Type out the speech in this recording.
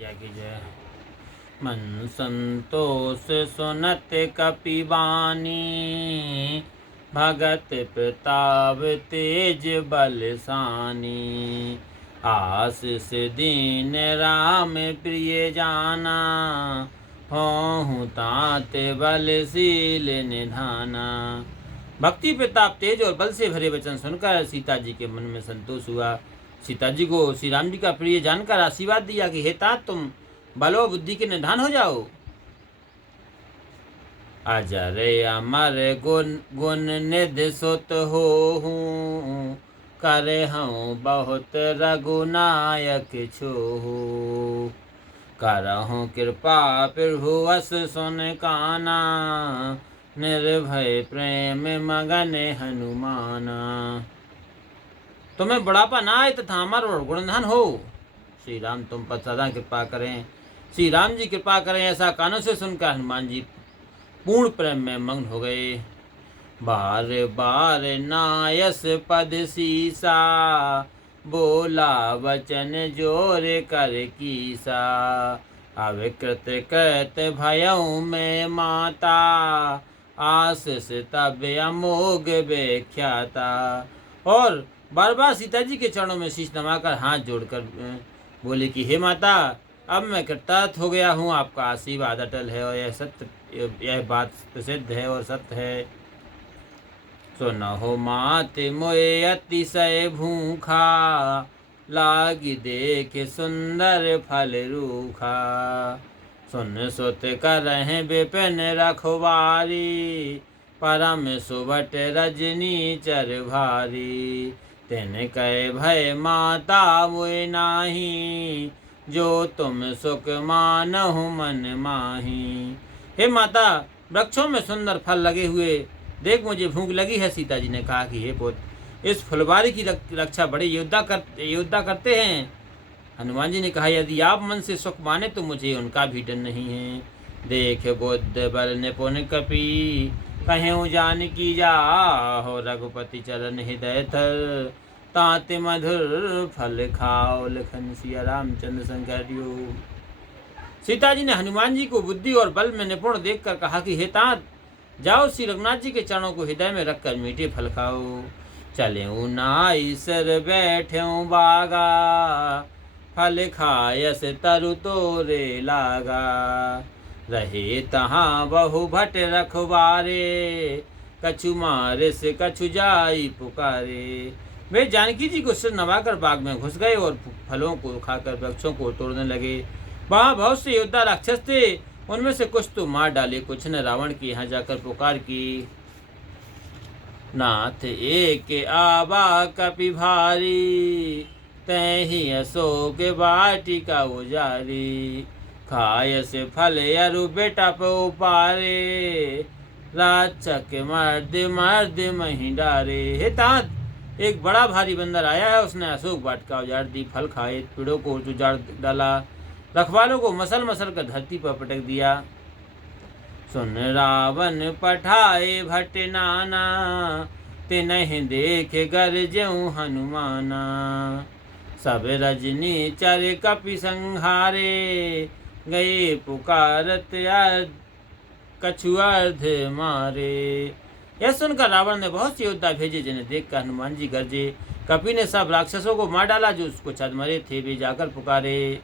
या की जय। मन संतोष सुनत कपिबानी, भगत प्रताप तेज बलसानी। आशीष दीन राम प्रिय जाना, होहु तात बलशील निधाना। भक्ति प्रताप तेज और बल से भरे वचन सुनकर सीता जी के मन में संतोष हुआ। सीता जी को श्री राम जी का प्रिय जानकर आशीर्वाद दिया कि हे तात, तुम बलो बुद्धि के निधान हो जाओ। अजर अमर गुण गुण निधि सुत हो हूँ, करे हूँ बहुत रघुनायक छोहू। करहूँ कृपा प्रभु वस सुन काना, निर्भय प्रेम मगन हनुमाना। तुम्हें बुढ़ापा ना आए तथा अमर और गुणधन हो। श्री राम तुम पर सदा कृपा करें। श्री राम जी कृपा करें, ऐसा कानों से सुनकर हनुमान जी पूर्ण प्रेम में मग्न हो गए। बार बार नायस पद सीसा, बोला वचन जोर कर कीसा। अविकृत कृत भयऊ में माता, आशीष तब अमोघ व्याख्याता। और बार बार सीता जी के चरणों में शीश नवाकर हाथ जोड़कर बोले कि हे माता, अब मैं कृतार्थ हो गया हूँ। आपका आशीर्वाद अटल है और यह बात प्रसिद्ध है और सत्य है। सुनहो मात मोए अतिशय भूखा, लागी देख सुंदर फल रूखा। सुन सुत करहिं विपिन रखवारी, परम सुबट रजनी चर भारी। तिन कहे भय माता मोए नाही, जो तुम सुख मानहु मन माही। हे माता, वृक्षों में सुंदर फल लगे हुए देख मुझे भूख लगी है। सीता जी ने कहा कि हे पुत्र, इस फुलवारी की रक्षा बड़े योद्धा करते हैं। हनुमान जी ने कहा, यदि आप मन से सुख माने तो मुझे उनका भी डर नहीं है। देख बुद्ध बल निपुण कपि, कहूँ जानकी जाहो। रघुपति चरण हृदय थल, तात मधुर फल खाओ। लखन सिया रामचंद्र संकरियो। सीता जी ने हनुमान जी को बुद्धि और बल में निपुण देखकर कहा कि हे तात, जाओ श्री रघुनाथ जी के चरणों को हृदय में रखकर मीठे फल खाओ। चले नाई सर बैठे बागा, फल खायस तरु तोरे लागा। रहे तहाँ बहु भट रखवारे, कछु मारे से कछु जाई पुकारे। वे जानकी जी को सिर नवाकर बाग में घुस गए और फलों को खाकर वृक्षों को तोड़ने लगे। वहाँ बहुत से योद्धा राक्षस थे, उनमें से कुछ तो मार डाले, कुछ ने रावण के यहाँ जाकर पुकार की। नाथ एक आबा कपि भारी, तहि अशोक वाटिका उजारी। खाय से फल अरु बेटा पारे, राचक मर्द मर्द मही डारे। हे तात, एक बड़ा भारी बंदर आया है, उसने अशोक वाटिका उजाड़ दी, फल खाए, पेड़ों को उजाड़ डाला, रखवालों को मसल मसल कर धरती पर पटक दिया। सुन रावण पठाए भट नाना, तिन्हि देख गरजऊँ हनुमाना। सब रजनी चर कपि संहारे, गए पुकारत कछु अर्ध मारे। यह सुनकर रावण ने बहुत से योद्धा भेजे, जिन्हें देखकर हनुमान जी गरजे। कपि ने सब राक्षसों को मार डाला जो उसको छद मरे थे। वे जाकर पुकारे,